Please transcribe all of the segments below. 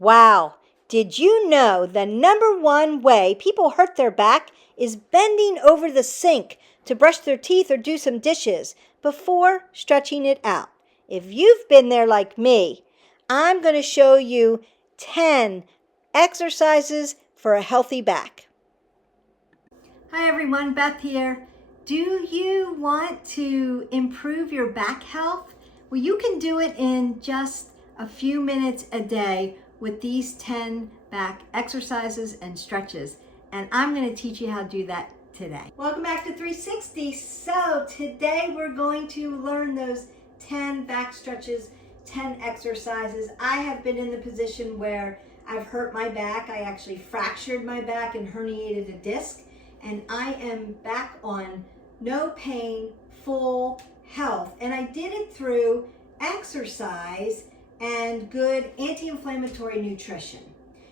Wow, did you know the number one way people hurt their back is bending over the sink to brush their teeth or do some dishes before stretching it out? If you've been there like me, I'm going to show you 10 exercises for a healthy back. Hi everyone, Beth here. Do you want to improve your back health? Well, you can do it in just a few minutes a day with these 10 back exercises and stretches. And I'm going to teach you how to do that today. Welcome back to 360. So today we're going to learn those 10 back stretches, 10 exercises. I have been in the position where I've hurt my back. I actually fractured my back and herniated a disc. And I am back on no pain, full health. And I did it through exercise and good anti-inflammatory nutrition.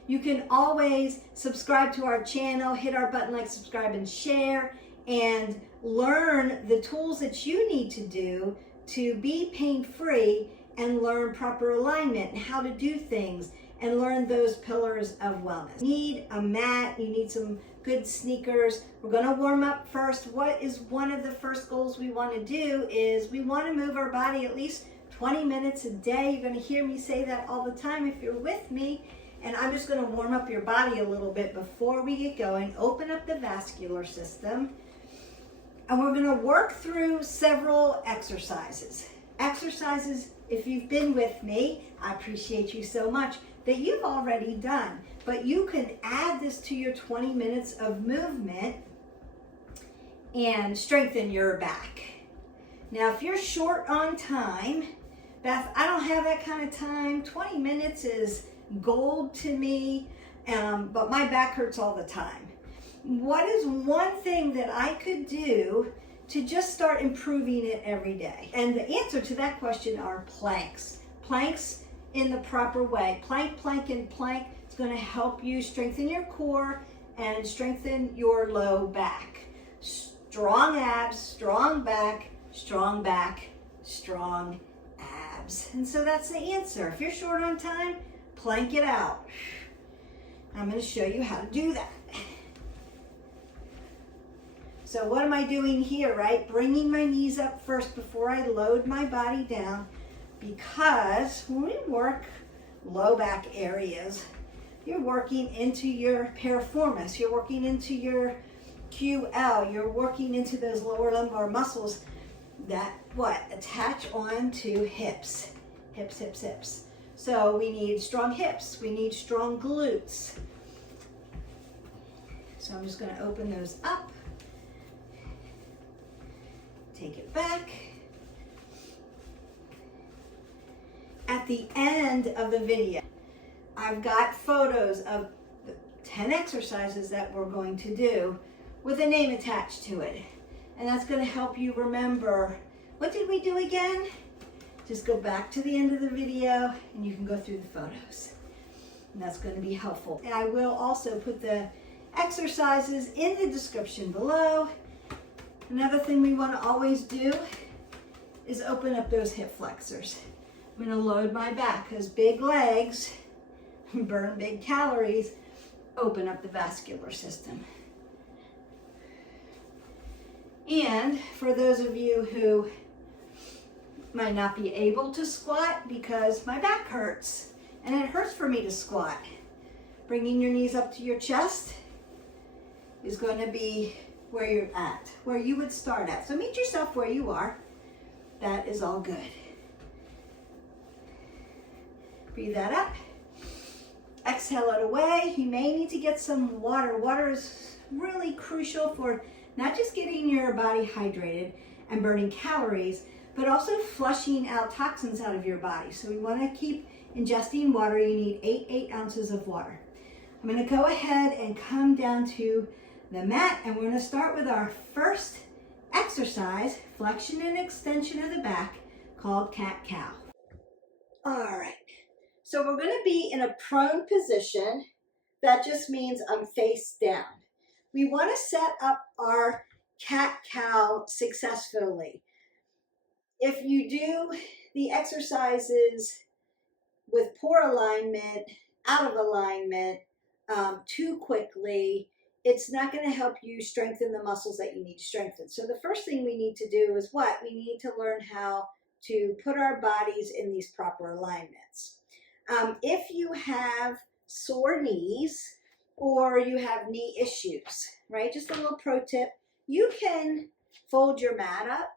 You can always subscribe to our channel, hit our button like, subscribe, and share, and learn the tools that you need to do to be pain-free and learn proper alignment and how to do things and learn those pillars of wellness. You need a mat, you need some good sneakers. We're going to warm up first. What is one of the first goals we want to do is we want to move our body at least 20 minutes a day. You're going to hear me say that all the time if you're with me. And I'm just going to warm up your body a little bit before we get going. Open up the vascular system. And we're going to work through several exercises. Exercises, if you've been with me, I appreciate you so much, that you've already done. But you can add this to your 20 minutes of movement and strengthen your back. Now, if you're short on time, Beth, I don't have that kind of time. 20 minutes is gold to me, but my back hurts all the time. What is one thing that I could do to just start improving it every day? And the answer to that question are planks. Planks in the proper way. Plank, plank, and plank. It's going to help you strengthen your core and strengthen your low back. Strong abs, strong back, strong back, strong abs. And so that's the answer. If you're short on time, plank it out. I'm going to show you how to do that. So what am I doing here, right? Bringing my knees up first before I load my body down, because when we work low back areas, you're working into your piriformis, you're working into your QL, you're working into those lower lumbar muscles that attach on to hips, hips, hips, hips. So we need strong hips, we need strong glutes. So I'm just going to open those up, take it back. At the end of the video, I've got photos of the 10 exercises that we're going to do with a name attached to it. And that's going to help you remember, what did we do again? Just go back to the end of the video and you can go through the photos. And that's going to be helpful. And I will also put the exercises in the description below. Another thing we want to always do is open up those hip flexors. I'm going to load my back because big legs burn big calories, open up the vascular system. And for those of you who might not be able to squat because my back hurts and it hurts for me to squat, bringing your knees up to your chest is going to be where you're at, where you would start at. So meet yourself where you are. That is all good. Breathe that up. Exhale it away. You may need to get some water. Water is really crucial for not just getting your body hydrated and burning calories, but also flushing out toxins out of your body. So we want to keep ingesting water. You need 8 ounces of water. I'm going to go ahead and come down to the mat, and we're going to start with our first exercise, flexion and extension of the back, called cat-cow. All right. So we're going to be in a prone position. That just means I'm face down. We want to set up our cat-cow successfully. If you do the exercises with poor alignment, out of alignment too quickly, it's not going to help you strengthen the muscles that you need to strengthen. So the first thing we need to do is what? We need to learn how to put our bodies in these proper alignments. If you have sore knees or you have knee issues, right? Just a little pro tip, you can fold your mat up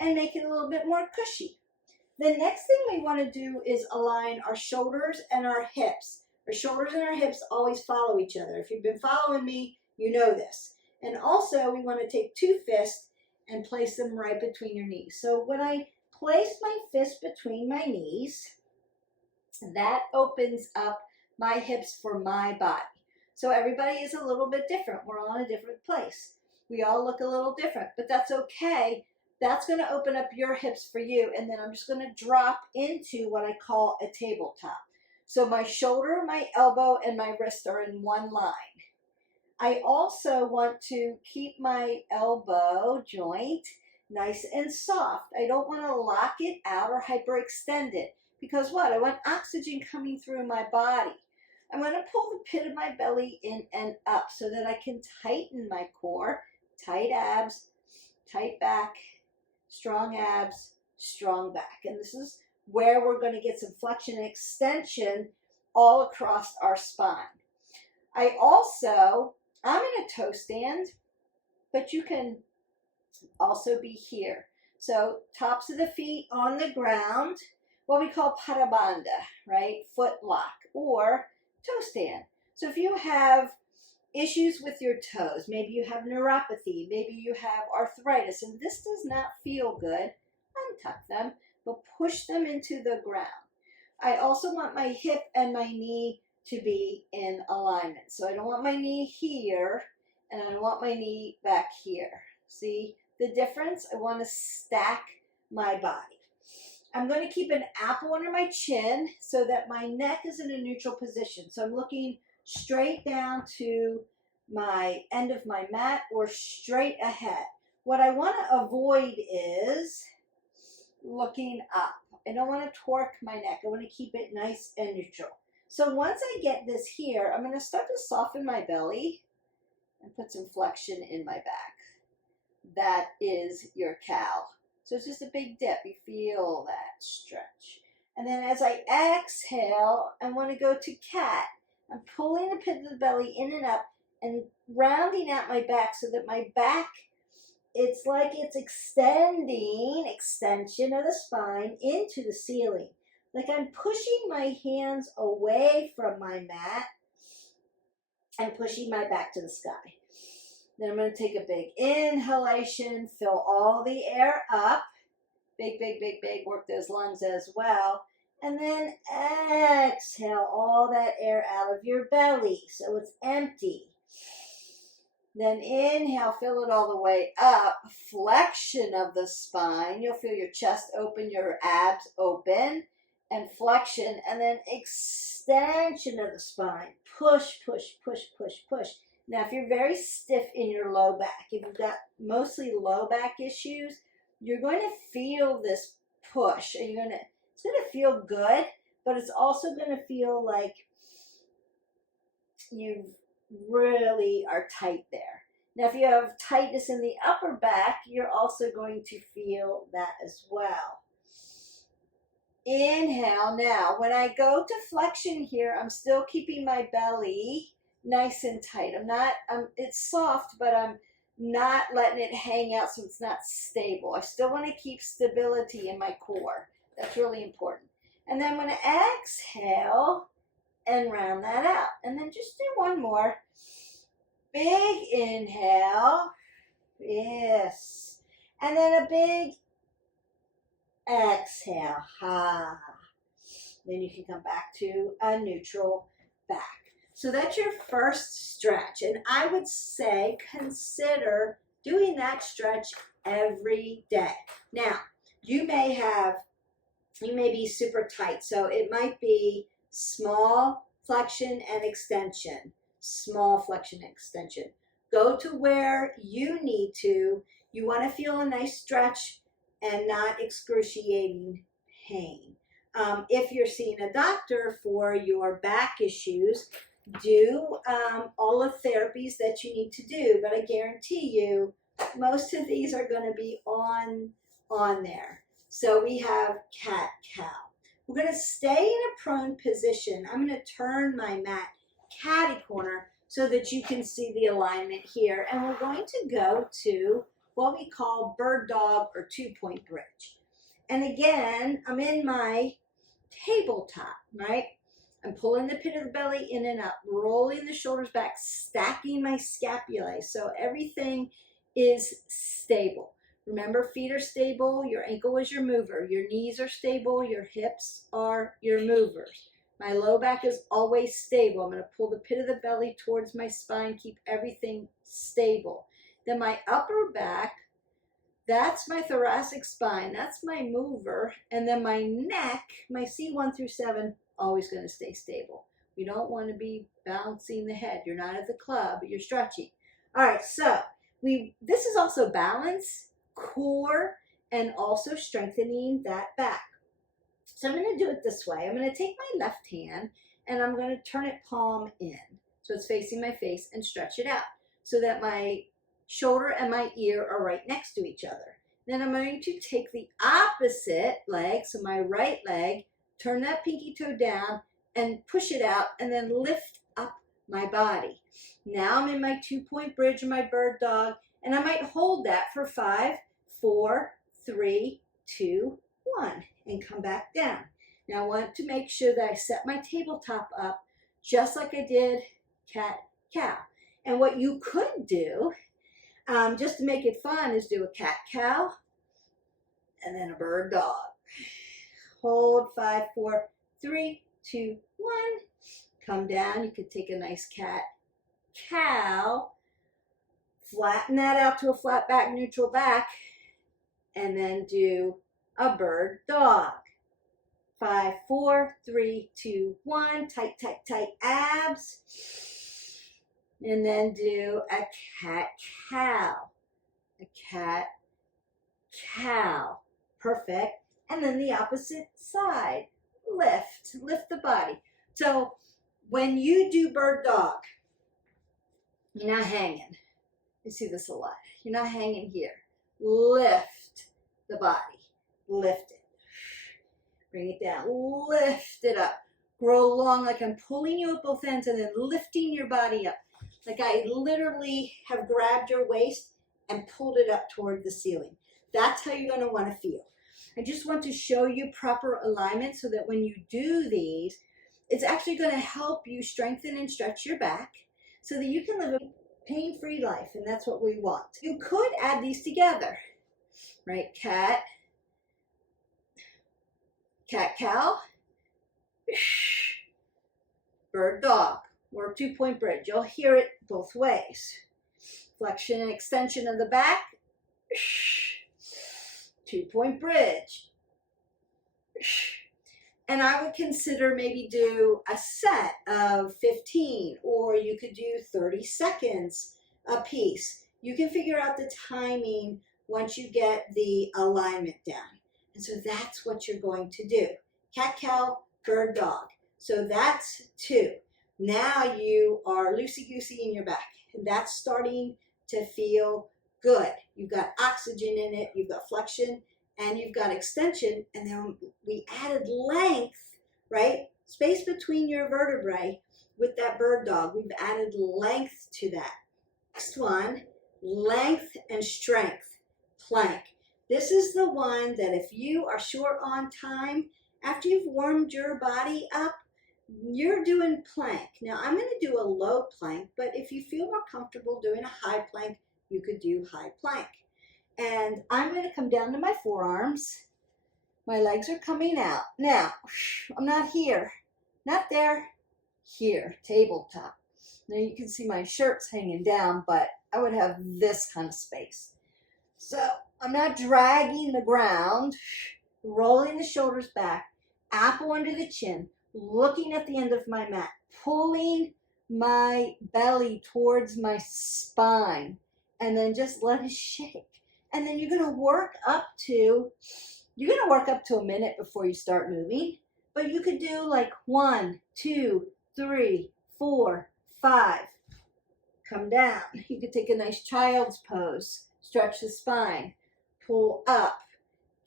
and make it a little bit more cushy. The next thing we want to do is align our shoulders and our hips. Our shoulders and our hips always follow each other. If you've been following me, you know this. And also we want to take two fists and place them right between your knees. So when I place my fist between my knees, that opens up my hips for my body. So everybody is a little bit different. We're all in a different place. We all look a little different, but that's okay. That's going to open up your hips for you. And then I'm just going to drop into what I call a tabletop. So my shoulder, my elbow, and my wrist are in one line. I also want to keep my elbow joint nice and soft. I don't want to lock it out or hyperextend it. Because what? I want oxygen coming through my body. I'm going to pull the pit of my belly in and up so that I can tighten my core. Tight abs, tight back, strong abs, strong back. And this is where we're going to get some flexion and extension all across our spine. I'm in a toe stand, but you can also be here. So tops of the feet on the ground, what we call parabanda, right? Foot lock or toe stand. So if you have issues with your toes, maybe you have neuropathy, maybe you have arthritis, and this does not feel good, untuck them, but push them into the ground. I also want my hip and my knee to be in alignment. So I don't want my knee here, and I don't want my knee back here. See the difference? I want to stack my body. I'm going to keep an apple under my chin so that my neck is in a neutral position. So I'm looking straight down to my end of my mat or straight ahead. What I want to avoid is looking up. I don't want to torque my neck. I want to keep it nice and neutral. So once I get this here, I'm going to start to soften my belly and put some flexion in my back. That is your cow. So it's just a big dip. You feel that stretch. And then as I exhale, I want to go to cat. I'm pulling the pit of the belly in and up and rounding out my back so that my back, it's like it's extension of the spine into the ceiling. Like I'm pushing my hands away from my mat and pushing my back to the sky. Then I'm going to take a big inhalation, fill all the air up. Big, big, big, big. Work those lungs as well. And then exhale all that air out of your belly so it's empty. Then inhale, fill it all the way up. Flexion of the spine. You'll feel your chest open, your abs open. And flexion. And then extension of the spine. Push, push, push, push, push. Now, if you're very stiff in your low back, if you've got mostly low back issues, you're going to feel this push. And it's going to feel good, but it's also going to feel like you really are tight there. Now, if you have tightness in the upper back, you're also going to feel that as well. Inhale. Now, when I go to flexion here, I'm still keeping my belly nice and tight. It's soft, but I'm not letting it hang out so it's not stable. I still want to keep stability in my core. That's really important. And then I'm going to exhale and round that out. And then just do one more. Big inhale. Yes. And then a big exhale. Ha. Then you can come back to a neutral back. So that's your first stretch. And I would say consider doing that stretch every day. Now, you may be super tight. So it might be small flexion and extension. Small flexion and extension. Go to where you need to. You want to feel a nice stretch and not excruciating pain. If you're seeing a doctor for your back issues, do all the therapies that you need to do, but I guarantee you most of these are going to be on there. So we have cat cow. We're going to stay in a prone position. I'm going to turn my mat catty corner so that you can see the alignment here, and we're going to go to what we call bird dog or 2-point bridge. And again, I'm in my tabletop, right? I'm pulling the pit of the belly in and up, rolling the shoulders back, stacking my scapulae so everything is stable. Remember, feet are stable, your ankle is your mover, your knees are stable, your hips are your movers. My low back is always stable. I'm going to pull the pit of the belly towards my spine, keep everything stable. Then my upper back, that's my thoracic spine, that's my mover, and then my neck, my C1 through 7, always going to stay stable. You don't want to be bouncing the head. You're not at the club, you're stretching. All right, so this is also balance, core, and also strengthening that back. So I'm going to do it this way. I'm going to take my left hand and I'm going to turn it palm in so it's facing my face and stretch it out so that my shoulder and my ear are right next to each other. Then I'm going to take the opposite leg, so my right leg, turn that pinky toe down and push it out and then lift up my body. Now I'm in my 2-point bridge or my bird dog, and I might hold that for 5, 4, 3, 2, 1, and come back down. Now I want to make sure that I set my tabletop up just like I did cat cow. And what you could do, just to make it fun, is do a cat cow and then a bird dog. Hold 5, 4, 3, 2, 1. Come down. You could take a nice cat cow, flatten that out to a flat back, neutral back, and then do a bird dog. 5, 4, 3, 2, 1. Tight, tight, tight abs. And then do a cat cow. A cat cow. Perfect. And then the opposite side. Lift the body. So when you do bird dog, you're not hanging. You see this a lot. You're not hanging here. Lift the body. Lift it. Bring it down. Lift it up. Grow long like I'm pulling you at both ends and then lifting your body up. Like I literally have grabbed your waist and pulled it up toward the ceiling. That's how you're going to want to feel. I just want to show you proper alignment so that when you do these, it's actually going to help you strengthen and stretch your back so that you can live a pain-free life, and that's what we want. You could add these together, right? Cat cow, bird dog, or 2-point bridge. You'll hear it both ways. Flexion and extension of the back, 2-point bridge. And I would consider maybe do a set of 15, or you could do 30 seconds a piece. You can figure out the timing once you get the alignment down. And so that's what you're going to do. Cat cow, bird dog. So that's 2. Now you are loosey-goosey in your back, and that's starting to feel good. You've got oxygen in it, you've got flexion, and you've got extension, and then we added length, right? Space between your vertebrae with that bird dog. We've added length to that. Next one, length and strength, plank. This is the one that if you are short on time, after you've warmed your body up, you're doing plank. Now I'm going to do a low plank, but if you feel more comfortable doing a high plank, you could do high plank. And I'm going to come down to my forearms. My legs are coming out. Now, I'm not here, not there, here, tabletop. Now you can see my shirt's hanging down, but I would have this kind of space. So I'm not dragging the ground, rolling the shoulders back, apple under the chin, looking at the end of my mat, pulling my belly towards my spine, and then just let it shake. And then you're going to work up to a minute before you start moving. But you could do like 1, 2, 3, 4, 5. Come down. You could take a nice child's pose. Stretch the spine. Pull up.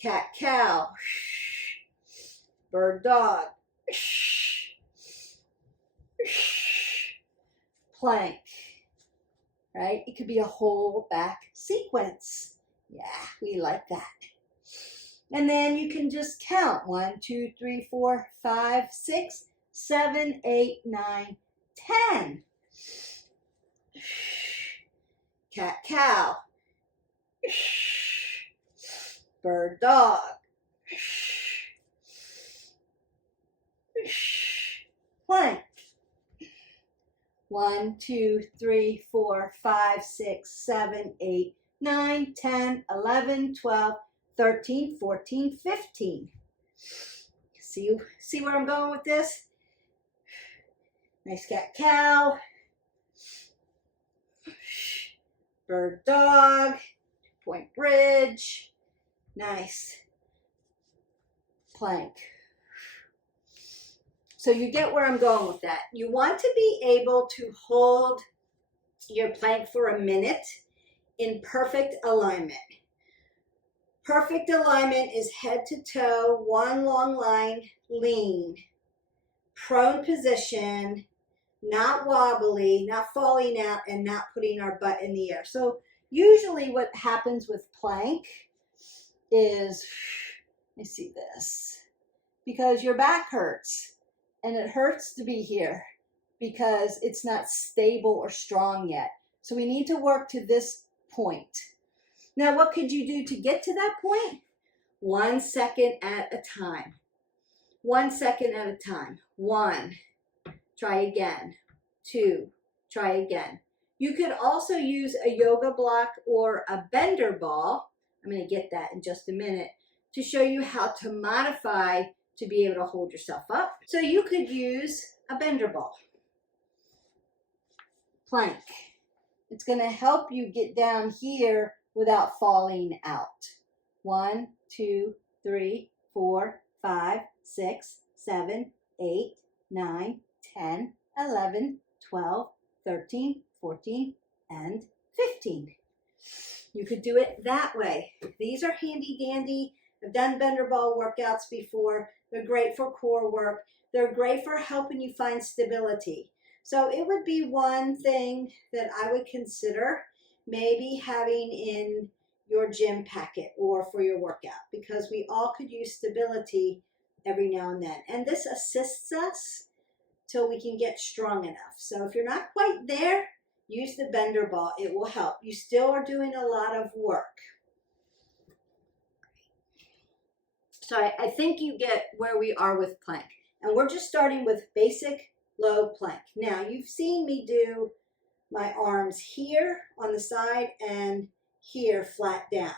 Cat-cow. Bird dog. Plank. Right? It could be a whole back sequence. Yeah, we like that. And then you can just count 1, 2, 3, 4, 5, 6, 7, 8, 9, 10. Cat cow. Bird dog. Plank. 1, 2, 3, 4, 5, 6, 7, 8, 9, 10, 11, 12, 13, 14, 15. See where I'm going with this? Nice cat cow. Bird dog. Point bridge. Nice. Plank. So you get where I'm going with that. You want to be able to hold your plank for a minute in perfect alignment. Perfect alignment is head to toe, one long line, lean. Prone position, not wobbly, not falling out, and not putting our butt in the air. So usually what happens with plank is, let me see this, because your back hurts. And it hurts to be here because it's not stable or strong yet. So we need to work to this point. Now, what could you do to get to that point? 1 second at a time. 1 second at a time. 1, try again. 2, try again. You could also use a yoga block or a bender ball. I'm going to get that in just a minute to show you how to modify to be able to hold yourself up. So you could use a bender ball. Plank. It's going to help you get down here without falling out. 1, 2, 3, 4, 5, 6, 7, 8, 9, 10, 11, 12, 13, 14, and 15. You could do it that way. These are handy dandy. I've done bender ball workouts before. They're great for core work. They're great for helping you find stability. So it would be one thing that I would consider maybe having in your gym packet or for your workout, because we all could use stability every now and then. And this assists us till we can get strong enough. So if you're not quite there, use the bender ball. It will help. You still are doing a lot of work. So I think you get where we are with plank. And we're just starting with basic low plank. Now, you've seen me do my arms here on the side and here flat down.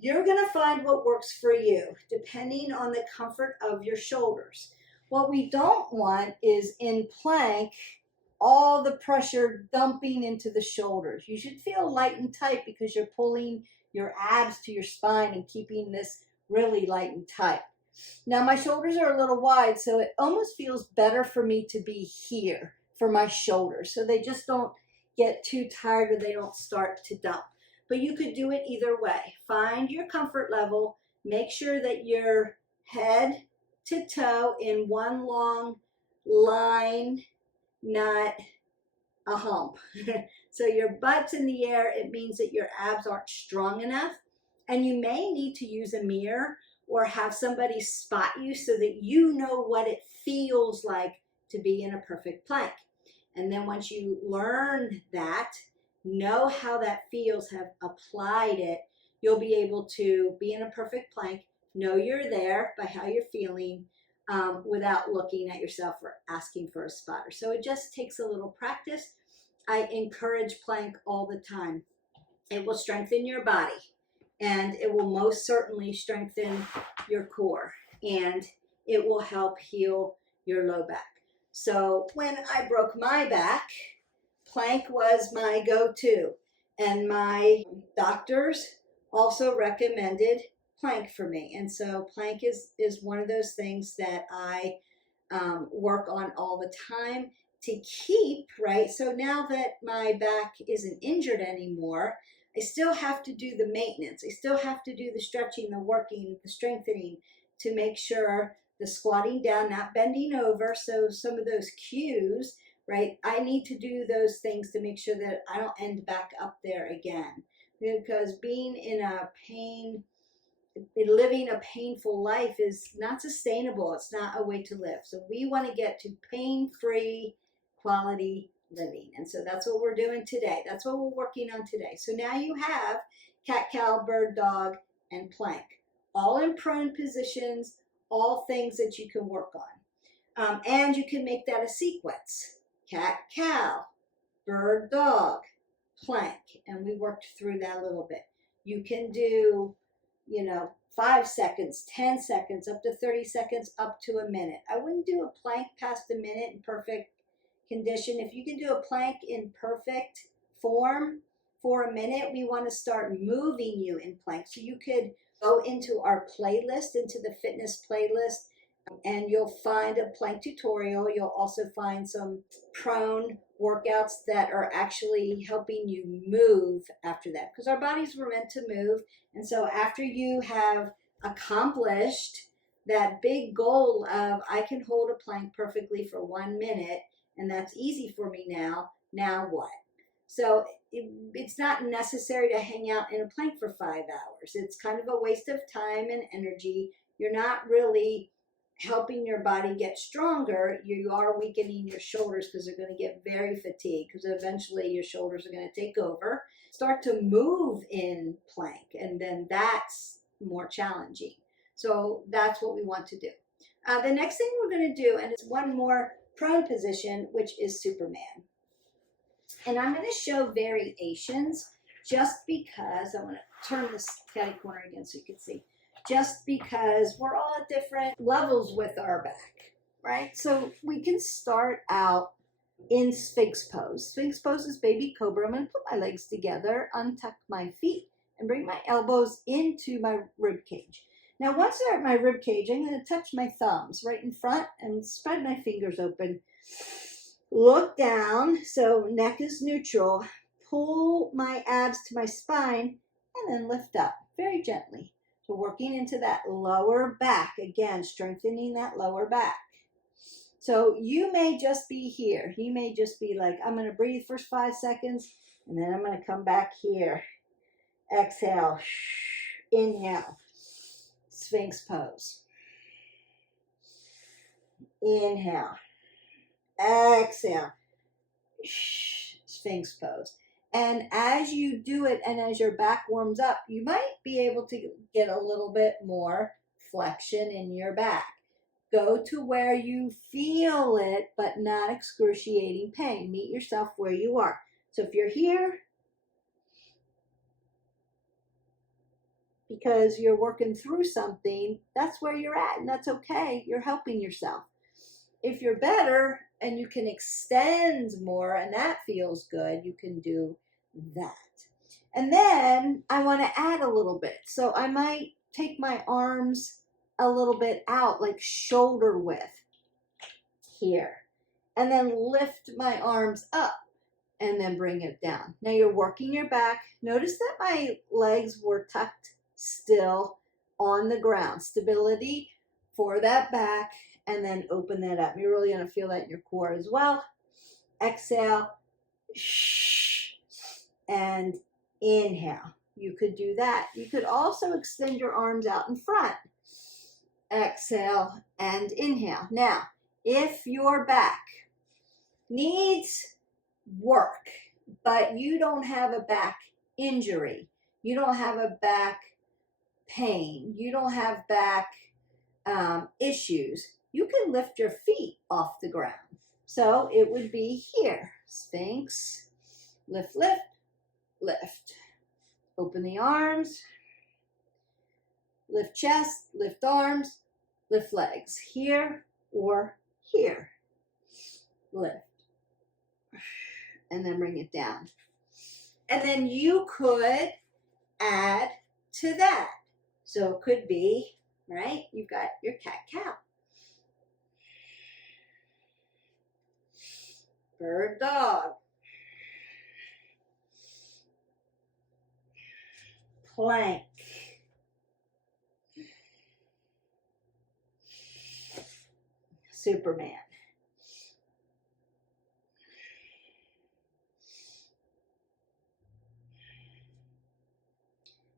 You're going to find what works for you, depending on the comfort of your shoulders. What we don't want is in plank, all the pressure dumping into the shoulders. You should feel light and tight because you're pulling your abs to your spine and keeping this really light and tight. Now my shoulders are a little wide, so it almost feels better for me to be here for my shoulders, so they just don't get too tired or they don't start to dump. But you could do it either way. Find your comfort level. Make sure that you're head to toe in one long line, not a hump. So your butt's in the air. It means that your abs aren't strong enough. And you may need to use a mirror or have somebody spot you so that you know what it feels like to be in a perfect plank. And then once you learn that, know how that feels, have applied it, you'll be able to be in a perfect plank, know you're there by how you're feeling, without looking at yourself or asking for a spotter. So it just takes a little practice. I encourage plank all the time. It will strengthen your body. And it will most certainly strengthen your core, and it will help heal your low back. So when I broke my back, plank was my go-to, and my doctors also recommended plank for me. And so plank is one of those things that I work on all the time to keep, right? So now that my back isn't injured anymore, I still have to do the maintenance. I still have to do the stretching, the working, the strengthening to make sure the squatting down, not bending over. So some of those cues, right? I need to do those things to make sure that I don't end back up there again. Because being in a pain, living a painful life is not sustainable. It's not a way to live. So we want to get to pain-free quality living. And so that's what we're doing today. That's what we're working on today. So now you have cat, cow, bird, dog, and plank, all in prone positions, all things that you can work on. And you can make that a sequence. Cat, cow, bird, dog, plank. And we worked through that a little bit. You can do, 5 seconds, 10 seconds, up to 30 seconds, up to a minute. I wouldn't do a plank past a minute in perfect condition. If you can do a plank in perfect form for a minute, we want to start moving you in plank. So you could go into our playlist, into the fitness playlist, and you'll find a plank tutorial. You'll also find some prone workouts that are actually helping you move after that, because our bodies were meant to move. And so after you have accomplished that big goal of I can hold a plank perfectly for 1 minute, and that's easy for me now what? So it's not necessary to hang out in a plank for 5 hours. It's kind of a waste of time and energy. You're not really helping your body get stronger. You are weakening your shoulders because they're going to get very fatigued, because eventually your shoulders are going to take over. Start to move in plank, and then that's more challenging. So that's what we want to do. The next thing we're going to do, and it's one more prone position, which is Superman. And I'm going to show variations just because I want to turn this catty corner again so you can see. Just because we're all at different levels with our back, right? So we can start out in Sphinx pose. Sphinx pose is baby cobra. I'm going to put my legs together, untuck my feet, and bring my elbows into my rib cage. Now, once they're at my rib cage, I'm going to touch my thumbs right in front and spread my fingers open. Look down, so neck is neutral. Pull my abs to my spine, and then lift up very gently. So working into that lower back, again, strengthening that lower back. So you may just be here. You may just be like, I'm going to breathe first 5 seconds, and then I'm going to come back here. Exhale. Inhale. Sphinx pose. Inhale. Exhale. Sphinx pose. And as you do it, and as your back warms up, you might be able to get a little bit more flexion in your back. Go to where you feel it, but not excruciating pain. Meet yourself where you are. So if you're here, because you're working through something, that's where you're at, and that's okay. You're helping yourself. If you're better and you can extend more, and that feels good, you can do that. And then I want to add a little bit. So I might take my arms a little bit out, like shoulder width here, and then lift my arms up and then bring it down. Now you're working your back. Notice that my legs were tucked still on the ground. Stability for that back, and then open that up. You're really going to feel that in your core as well. Exhale, and inhale. You could do that. You could also extend your arms out in front. Exhale and inhale. Now, if your back needs work, but you don't have a back injury, you don't have a back pain, you don't have back issues, you can lift your feet off the ground. So it would be here. Sphinx, lift, lift, lift. Open the arms, lift chest, lift arms, lift legs. Here or here. Lift. And then bring it down. And then you could add to that. So it could be, right? You've got your cat-cow. Bird dog. Plank. Superman.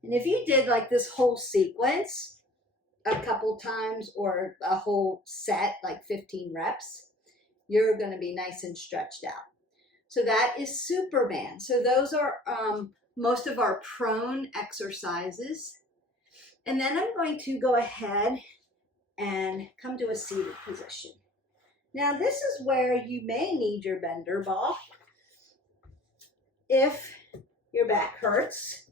And if you did like this whole sequence a couple times or a whole set, like 15 reps, you're going to be nice and stretched out. So that is Superman. So those are most of our prone exercises. And then I'm going to go ahead and come to a seated position. Now this is where you may need your bender ball if your back hurts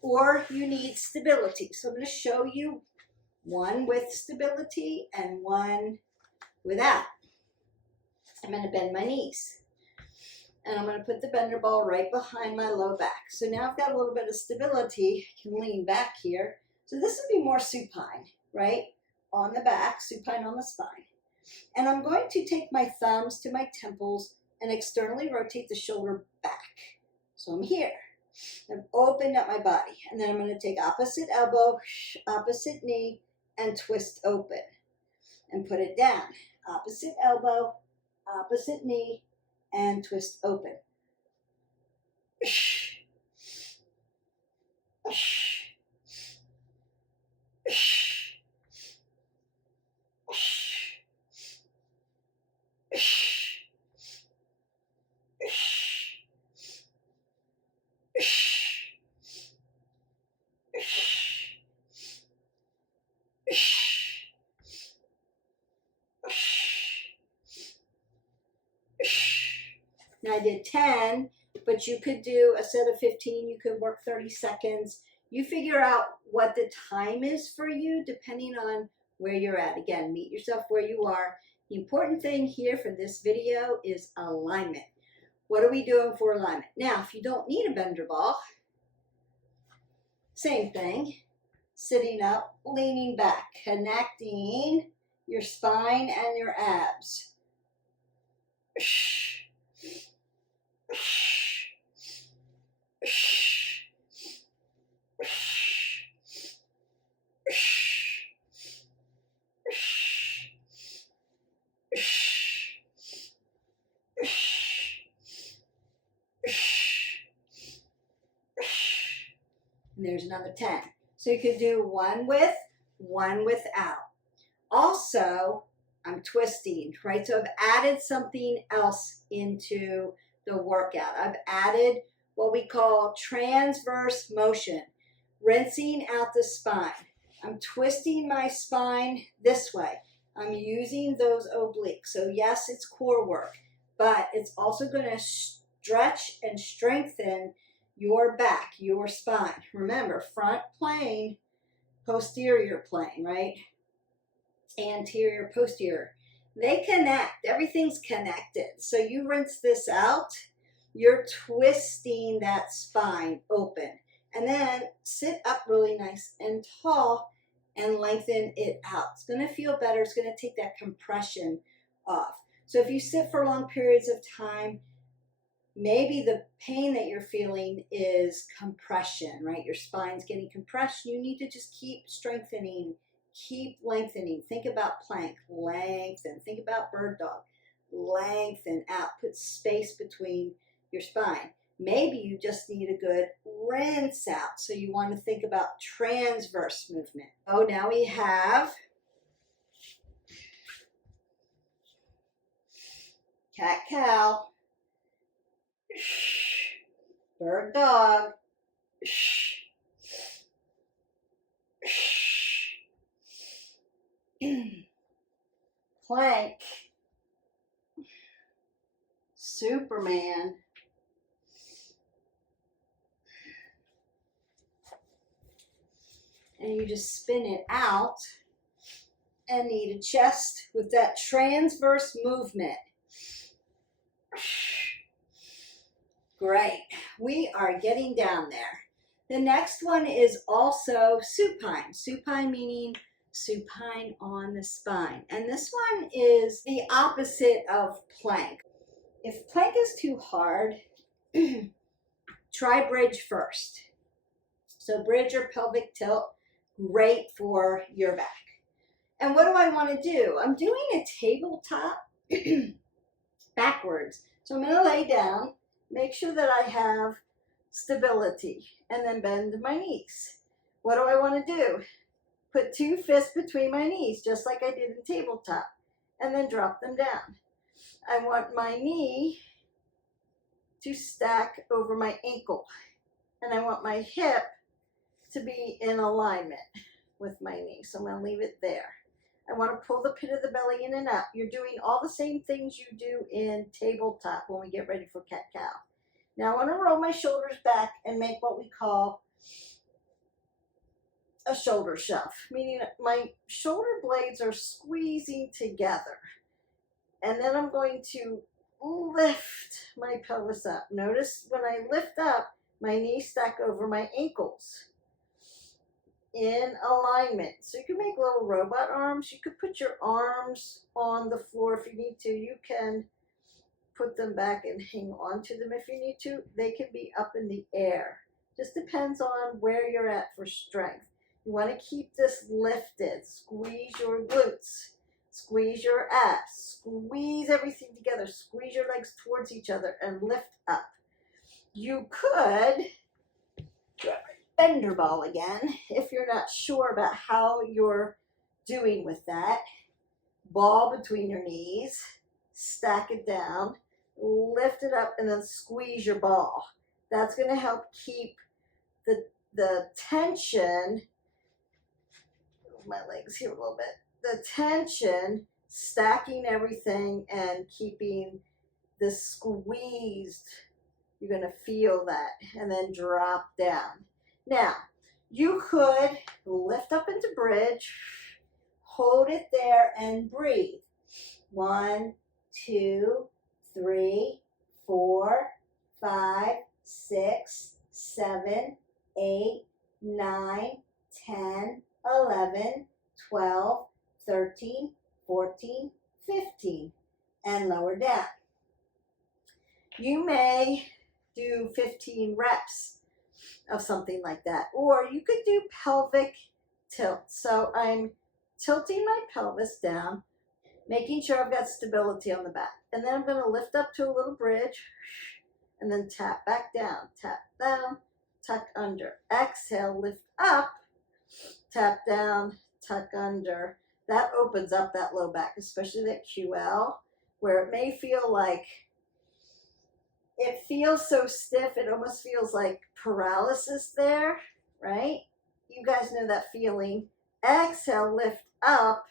or you need stability. So I'm going to show you one with stability and one without. I'm going to bend my knees. And I'm going to put the bender ball right behind my low back. So now I've got a little bit of stability. I can lean back here. So this would be more supine, right? On the back, supine on the spine. And I'm going to take my thumbs to my temples and externally rotate the shoulder back. So I'm here. I've opened up my body. And then I'm going to take opposite elbow, opposite knee, and twist open. And put it down. Opposite elbow, opposite knee, and twist open. Now I did 10, but you could do a set of 15. You could work 30 seconds. You figure out what the time is for you depending on where you're at. Again, meet yourself where you are. The important thing here for this video is alignment. What are we doing for alignment? Now, if you don't need a bender ball, same thing. Sitting up, leaning back, connecting your spine and your abs. And there's another 10. So you could do one with, one without. Also, I'm twisting, right? So I've added something else into the workout. I've added what we call transverse motion, rinsing out the spine. I'm twisting my spine this way. I'm using those obliques. So yes, it's core work, but it's also going to stretch and strengthen your back, your spine. Remember, front plane, posterior plane, right? Anterior, posterior. They connect. Everything's connected. So you rinse this out. You're twisting that spine open. And then sit up really nice and tall and lengthen it out. It's going to feel better. It's going to take that compression off. So if you sit for long periods of time, maybe the pain that you're feeling is compression, right? Your spine's getting compressed. You need to just keep strengthening, keep lengthening. Think about plank, lengthen. Think about bird dog, lengthen out. Put space between your spine. Maybe you just need a good rinse out. So you want to think about transverse movement. Oh, now we have cat-cow, bird dog, plank, Superman, and you just spin it out and knee to chest with that transverse movement. Great. We are getting down there. The next one is also supine. Supine meaning supine on the spine. And this one is the opposite of plank. If plank is too hard, try bridge first. So bridge or pelvic tilt, great for your back. And what do I want to do? I'm doing a tabletop backwards. So I'm going to lay down, make sure that I have stability, and then bend my knees. What do I want to do? Put 2 fists between my knees, just like I did in tabletop, and then drop them down. I want my knee to stack over my ankle, and I want my hip to be in alignment with my knee. So I'm going to leave it there. I want to pull the pit of the belly in and up. You're doing all the same things you do in tabletop when we get ready for cat-cow. Now I want to roll my shoulders back and make what we call a shoulder shove, meaning my shoulder blades are squeezing together. And then I'm going to lift my pelvis up. Notice when I lift up, my knees stack over my ankles in alignment. So you can make little robot arms. You could put your arms on the floor if you need to. You can put them back and hang on to them if you need to. They can be up in the air. Just depends on where you're at for strength. You want to keep this lifted. Squeeze your glutes. Squeeze your abs. Squeeze everything together. Squeeze your legs towards each other and lift up. You could bend your ball again if you're not sure about how you're doing with that. Ball between your knees. Stack it down. Lift it up and then squeeze your ball. That's going to help keep the tension, move my legs here a little bit, the tension, stacking everything and keeping this squeezed. You're going to feel that and then drop down. Now, you could lift up into bridge, hold it there and breathe. 1, 2, 3, 4, 5, 6, 7, 8, 9, 10, 11, 12, 13, 14, 15, and lower down. You may do 15 reps of something like that, or you could do pelvic tilt. So I'm tilting my pelvis down, making sure I've got stability on the back. And then I'm going to lift up to a little bridge and then tap back down, tuck under. Exhale, lift up, tap down, tuck under. That opens up that low back, especially that QL, where it may feel like, it feels so stiff, it almost feels like paralysis there, right? You guys know that feeling. Exhale, lift up.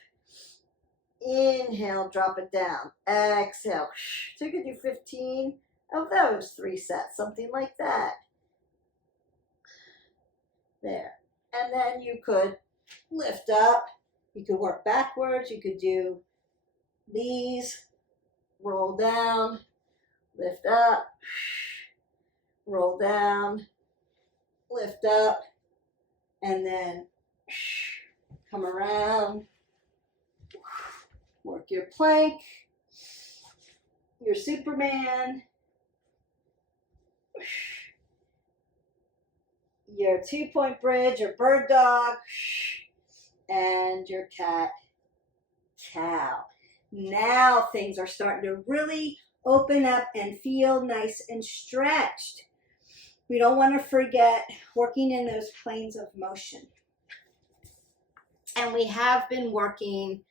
Inhale, drop it down. Exhale. So you can do 15 of those 3 sets, something like that. There. And then you could lift up. You could work backwards. You could do these. Roll down. Lift up. Roll down. Lift up. And then come around. Work your plank, your Superman, your 2-point bridge, your bird dog, and your cat-cow. Now things are starting to really open up and feel nice and stretched. We don't want to forget working in those planes of motion. And we have been working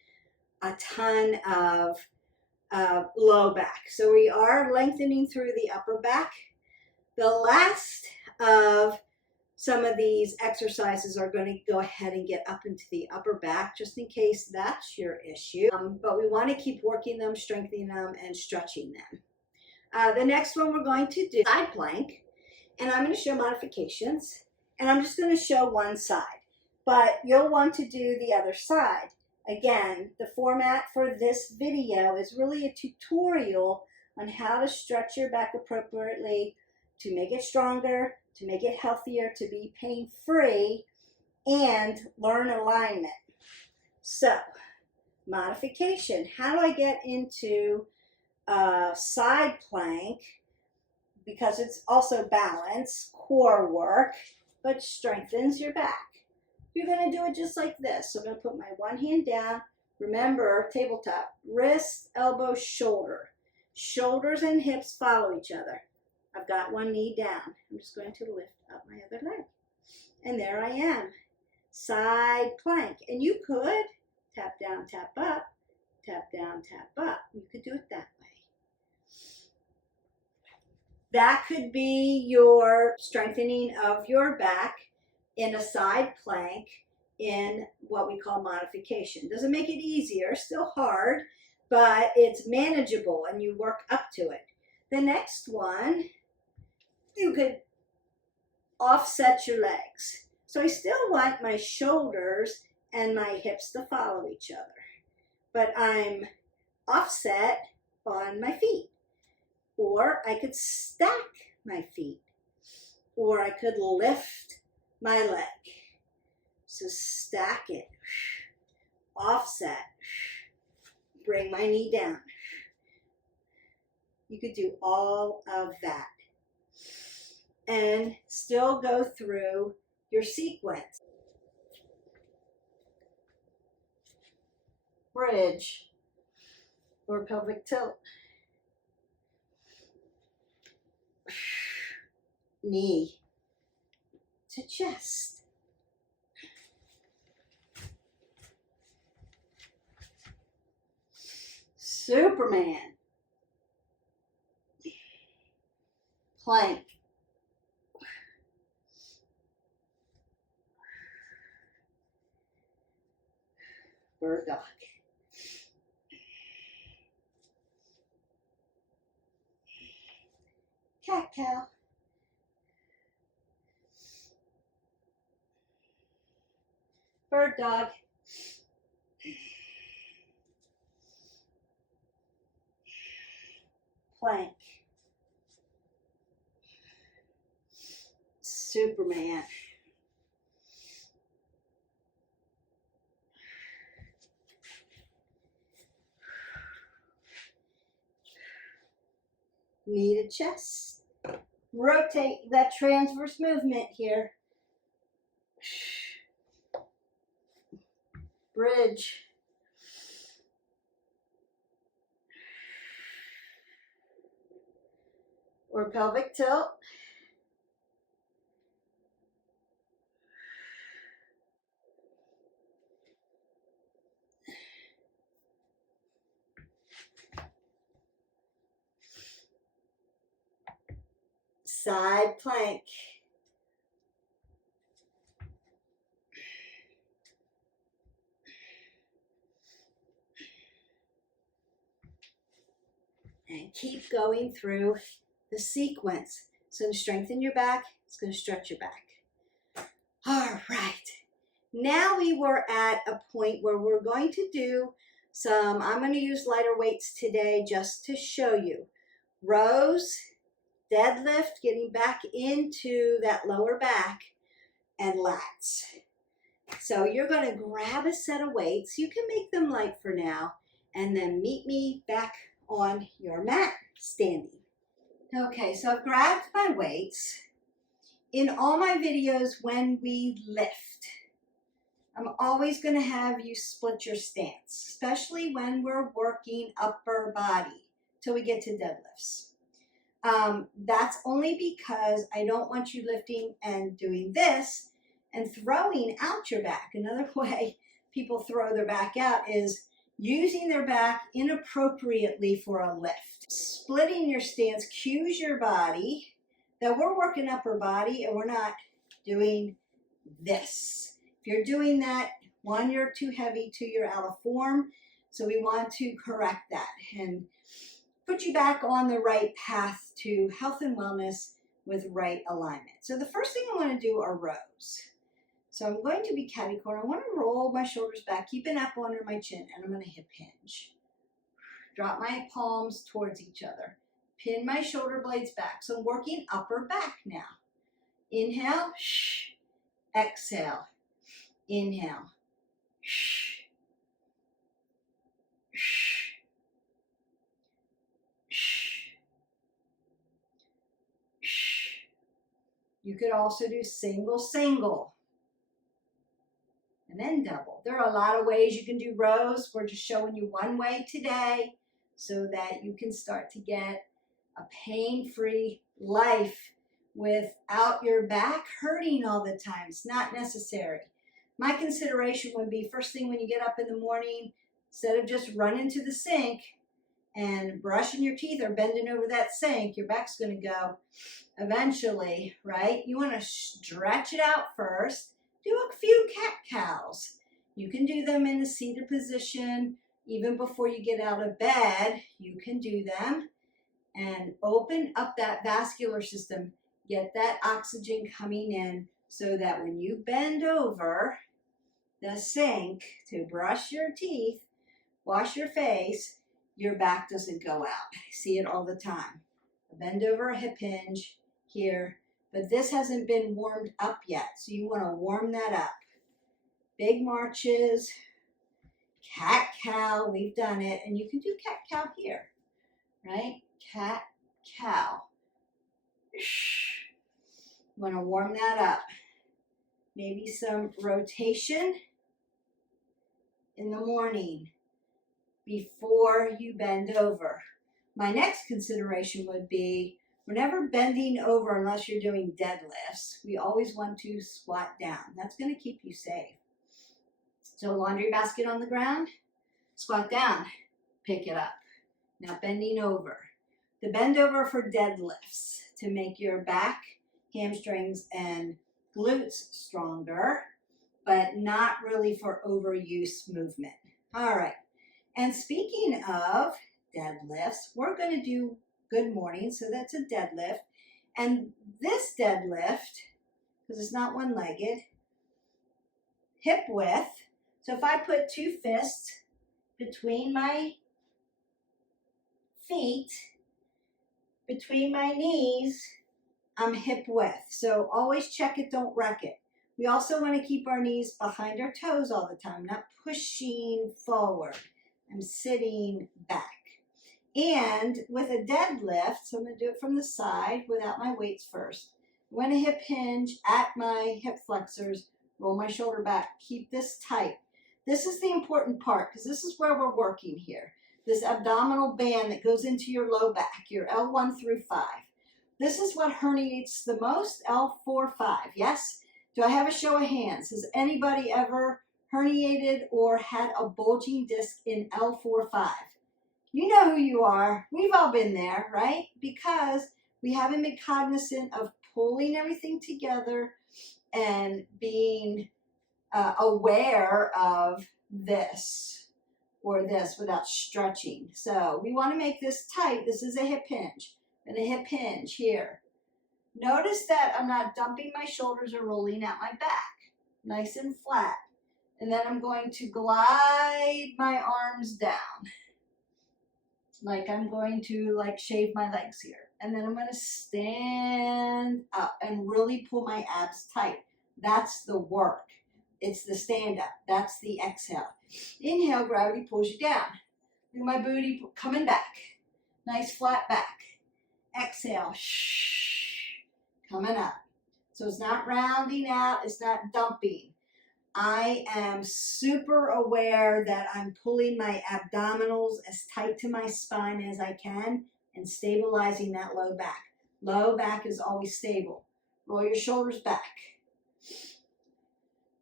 a ton of low back. So we are lengthening through the upper back. The last of some of these exercises are going to go ahead and get up into the upper back, just in case that's your issue. But we want to keep working them, strengthening them, and stretching them. The next one we're going to do side plank, and I'm going to show modifications, and I'm just going to show one side, but you'll want to do the other side. Again, the format for this video is really a tutorial on how to stretch your back appropriately to make it stronger, to make it healthier, to be pain-free, and learn alignment. So, modification. How do I get into a side plank? Because it's also balance, core work, but strengthens your back. You're going to do it just like this. So I'm going to put my one hand down. Remember, tabletop, wrist, elbow, shoulder. Shoulders and hips follow each other. I've got one knee down. I'm just going to lift up my other leg. And there I am. Side plank. And you could tap down, tap up, tap down, tap up. You could do it that way. That could be your strengthening of your back in a side plank in what we call modification. Doesn't make it easier, still hard, but it's manageable and you work up to it. The next one, you could offset your legs. So I still want my shoulders and my hips to follow each other, but I'm offset on my feet. Or I could stack my feet, or I could lift my leg. So stack it, offset, bring my knee down. You could do all of that and still go through your sequence. Bridge or pelvic tilt. Knee to chest. Superman. Plank. Bird dog. Cat cow. Bird dog. Plank. Superman. Knee to chest. Rotate that transverse movement here. Bridge. Or pelvic tilt. Side plank. And keep going through the sequence. It's going to strengthen your back. It's going to stretch your back. All right. Now we were at a point where we're going to do I'm going to use lighter weights today just to show you. Rows, deadlift, getting back into that lower back, and lats. So you're going to grab a set of weights. You can make them light for now, and then meet me back on your mat standing. Okay, so I've grabbed my weights. In all my videos when we lift, I'm always going to have you split your stance, especially when we're working upper body till we get to deadlifts. That's only because I don't want you lifting and doing this and throwing out your back. Another way people throw their back out is using their back inappropriately for a lift. Splitting your stance cues your body that we're working upper body and we're not doing this. If you're doing that, one, you're too heavy, two, you're out of form. So we want to correct that and put you back on the right path to health and wellness with right alignment. So the first thing I want to do are rows. So I'm going to be catty corner. I want to roll my shoulders back, keep an apple under my chin, and I'm going to hip hinge. Drop my palms towards each other. Pin my shoulder blades back. So I'm working upper back now. Inhale, exhale. Inhale. You could also do single, single, and then double. There are a lot of ways you can do rows. We're just showing you one way today so that you can start to get a pain-free life without your back hurting all the time. It's not necessary. My consideration would be first thing when you get up in the morning, instead of just running to the sink and brushing your teeth or bending over that sink, your back's going to go eventually, right? You want to stretch it out first. Do a few cat-cows. You can do them in the seated position. Even before you get out of bed, you can do them. And open up that vascular system. Get that oxygen coming in so that when you bend over the sink to brush your teeth, wash your face, your back doesn't go out. I see it all the time. Bend over a hip hinge here, but this hasn't been warmed up yet, so you want to warm that up. Big marches, cat-cow, we've done it, and you can do cat-cow here, right? Cat-cow. You want to warm that up. Maybe some rotation in the morning before you bend over. My next consideration would be, we're never bending over unless you're doing deadlifts. We always want to squat down. That's going to keep you safe. So laundry basket on the ground, squat down, pick it up. Now bending over. The bend over for deadlifts to make your back, hamstrings, and glutes stronger, but not really for overuse movement. All right. And speaking of deadlifts, we're going to do good morning. So that's a deadlift. And this deadlift, because it's not one-legged, hip width. So if I put two fists between my feet, between my knees, I'm hip width. So always check it, don't wreck it. We also want to keep our knees behind our toes all the time, not pushing forward. I'm sitting back. And with a deadlift, so I'm going to do it from the side without my weights first. I'm going to hip hinge at my hip flexors, roll my shoulder back, keep this tight. This is the important part because this is where we're working here. This abdominal band that goes into your low back, your L1 through 5. This is what herniates the most, L4, 5. Yes? Do I have a show of hands? Has anybody ever herniated or had a bulging disc in L4, 5? You know who you are. We've all been there, right? Because we haven't been cognizant of pulling everything together and being aware of this or this without stretching. So we want to make this tight. This is a hip hinge. And a hip hinge here. Notice that I'm not dumping my shoulders or rolling out my back. Nice and flat. And then I'm going to glide my arms down. Like I'm going to shave my legs here. And then I'm going to stand up and really pull my abs tight. That's the work. It's the stand up. That's the exhale. Inhale, gravity pulls you down. Look at my booty coming back. Nice flat back. Exhale, coming up. So it's not rounding out, it's not dumping. I am super aware that I'm pulling my abdominals as tight to my spine as I can and stabilizing that low back. Low back is always stable. Roll your shoulders back.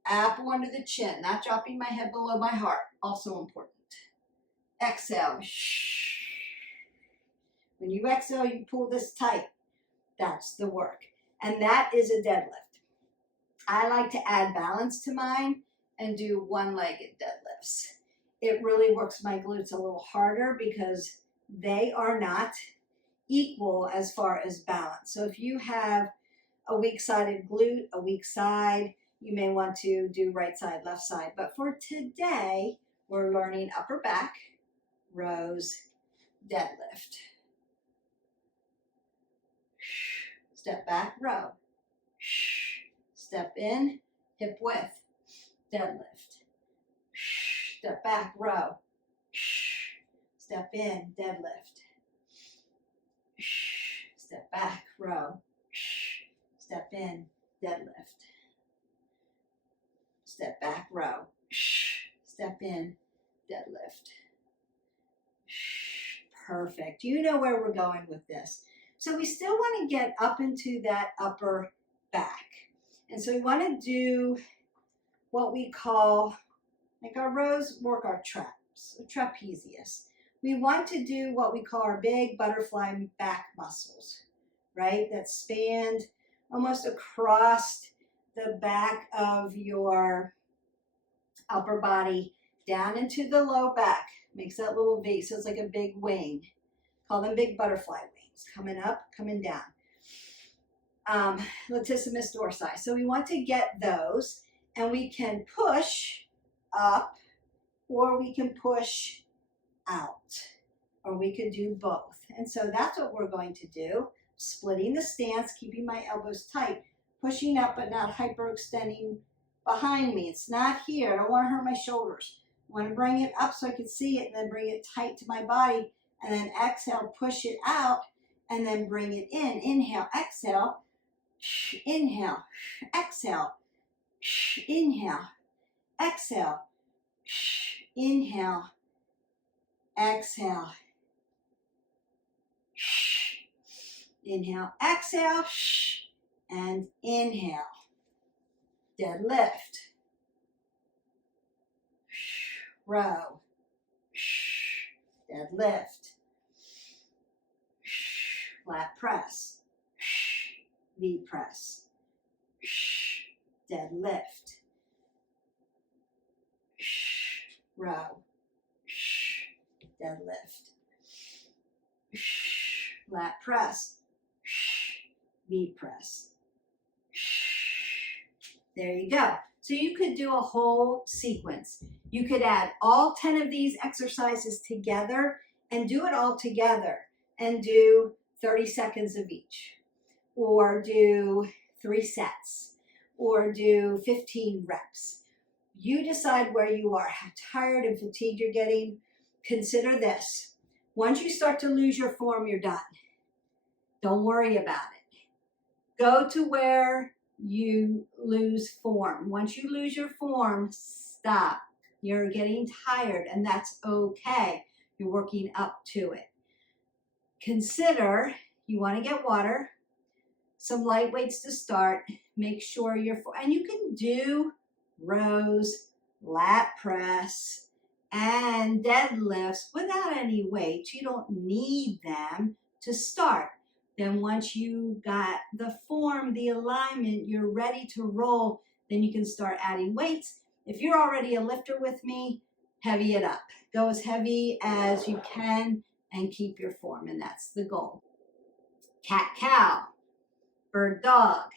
Apple under the chin, not dropping my head below my heart, also important. Exhale. When you exhale, you pull this tight. That's the work. And that is a deadlift. I like to add balance to mine and do one-legged deadlifts. It really works my glutes a little harder because they are not equal as far as balance. So if you have a weak-sided glute, a weak side, you may want to do right side, left side. But for today, we're learning upper back, rows, deadlift. Step back, row. step in, hip width, deadlift. Step back, row. Step in, deadlift. Step back, row. Step in, deadlift. Step back, row. Step in, deadlift. Perfect. You know where we're going with this. So we still want to get up into that upper back. And so we want to do what we call, like our rows work our trapezius. We want to do what we call our big butterfly back muscles, right? That span almost across the back of your upper body down into the low back. Makes that little V, so it's like a big wing. Call them big butterfly wings. Coming up, coming down. Latissimus dorsi. So we want to get those, and we can push up, or we can push out, or we could do both. And so that's what we're going to do. Splitting the stance, keeping my elbows tight, pushing up but not hyperextending behind me. It's not here. I don't want to hurt my shoulders. I want to bring it up so I can see it, and then bring it tight to my body, and then exhale, push it out, and then bring it in. Inhale, exhale, inhale, exhale, inhale, exhale, inhale, exhale, inhale, exhale, and inhale. Deadlift. Row. Deadlift. Lat press. V press. Deadlift. Row. Deadlift. Lat press. V press. There you go. So you could do a whole sequence. You could add all 10 of these exercises together and do it all together and do 30 seconds of each, or do 3 sets, or do 15 reps. You decide where you are, how tired and fatigued you're getting. Consider this. Once you start to lose your form, you're done. Don't worry about it. Go to where you lose form. Once you lose your form, stop. You're getting tired, and that's okay. You're working up to it. Consider, you want to get water, some light weights to start. Make sure and you can do rows, lat press, and deadlifts without any weights. You don't need them to start. Then once you got the form, the alignment, you're ready to roll, then you can start adding weights. If you're already a lifter with me, heavy it up. Go as heavy as you can and keep your form, and that's the goal. Cat-cow, bird dog,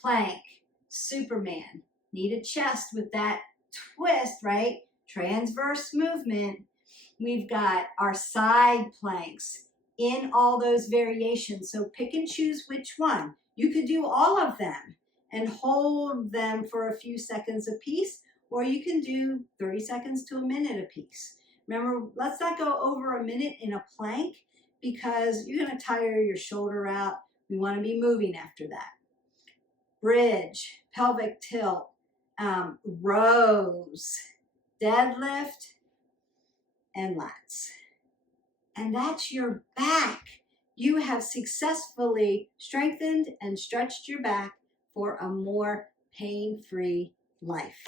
plank, Superman. Need a chest with that twist, right? Transverse movement. We've got our side planks in all those variations. So pick and choose which one. You could do all of them and hold them for a few seconds a piece, or you can do 30 seconds to a minute a piece. Remember, let's not go over a minute in a plank because you're going to tire your shoulder out. We want to be moving after that. Bridge, pelvic tilt, rows, deadlift, and lats. And that's your back. You have successfully strengthened and stretched your back for a more pain-free life.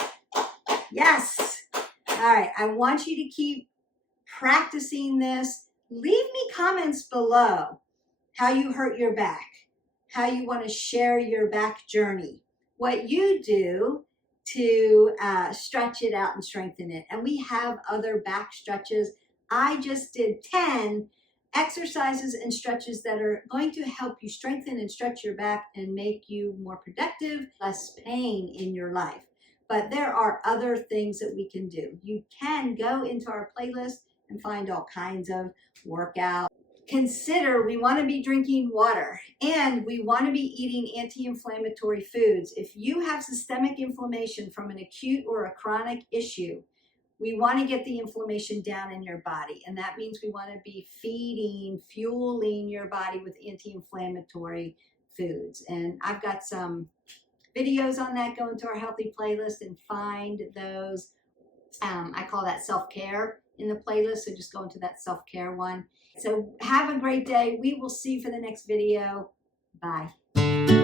Yes. All right. I want you to keep practicing this. Leave me comments below how you hurt your back, how you want to share your back journey, what you do to stretch it out and strengthen it. And we have other back stretches. I just did 10 exercises and stretches that are going to help you strengthen and stretch your back and make you more productive, less pain in your life. But there are other things that we can do. You can go into our playlist and find all kinds of workouts. consider we want to be drinking water and we want to be eating anti-inflammatory foods. If you have systemic inflammation from an acute or a chronic issue, we want to get the inflammation down in your body. And that means we want to be fueling your body with anti-inflammatory foods. And I've got some videos on that. Go into our healthy playlist and find those. I call that self-care in the playlist. So just go into that self-care one. So have a great day. We will see you for the next video. Bye.